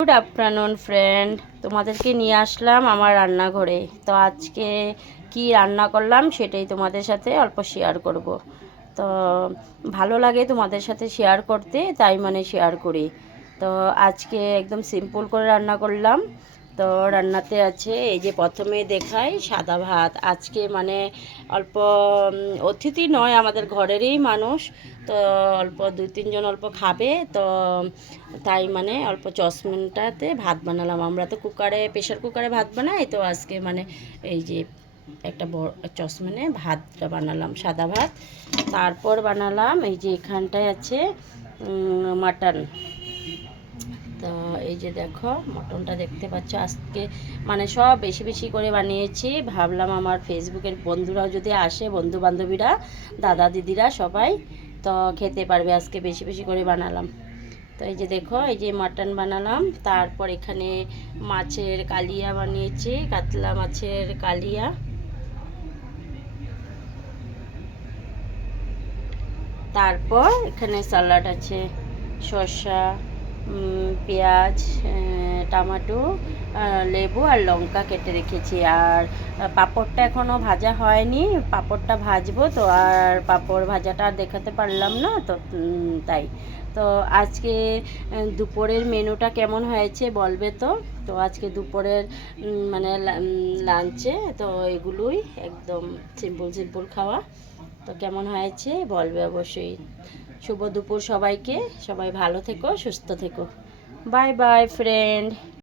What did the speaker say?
Good afternoon friend, তোমাদেরকে নিয়ে আসলাম আমার রান্নাঘরে। তো আজকে কি রান্না করলাম সেটাই তোমাদের সাথে অল্প শেয়ার করব। তো ভালো লাগে তোমাদের সাথে শেয়ার করতে, তাই শেয়ার করি। তো আজকে একদম সিম্পল করে রান্না করলাম। তো রান্নাতে আছে এই যে প্রথমে দেখাই সাদা ভাত। আজকে অল্প অতিথি নয়, আমাদের ঘরেরই মানুষ। তো অল্প 2-3 জন অল্প খাবে, তো তাই অল্প চশমানটাতে ভাত বানালাম। আমরা তো প্রেশার কুকারে ভাত বানাই, তো আজকে এই যে একটা বড় চশমানে ভাতটা বানালাম, সাদা ভাত। তারপর বানালাম এই যে এখানটায় আছে মাটন। তো এই যে দেখো মটনটা দেখতে পাচ্ছ, আজকে সব বেশি বেশি করে বানিয়েছি। ভাবলাম আমার ফেসবুকের বন্ধুরাও যদি আসে, বন্ধু বান্ধবীরা, দাদা দিদিরা সবাই তো খেতে পারবে, আজকে বেশি বেশি করে বানালাম। তো এই যে দেখো এই যে মাটন বানালাম। তারপর এখানে মাছের কালিয়া বানিয়েছি, কাতলা মাছের কালিয়া। তারপর এখানে স্যালাড আছে, শসা, পেঁয়াজ, টমেটো, লেবু আর লঙ্কা কেটে রেখেছি। আর পাঁপড়টা এখনও ভাজা হয়নি, পাঁপড়টা ভাজবো। তো আর পাঁপড় ভাজাটা আর দেখাতে পারলাম না, তো তাই। তো আজকে দুপুরের মেনুটা কেমন হয়েছে বলবে তো। তো আজকে দুপুরের লাঞ্চে তো এগুলোই, একদম সিম্পল সিম্পল খাওয়া। তো কেমন হয়েছে বলবে অবশ্যই। শুভ দুপুর সবাইকে, সবাই ভালো থেকো, সুস্থ থেকো। Bye bye friend.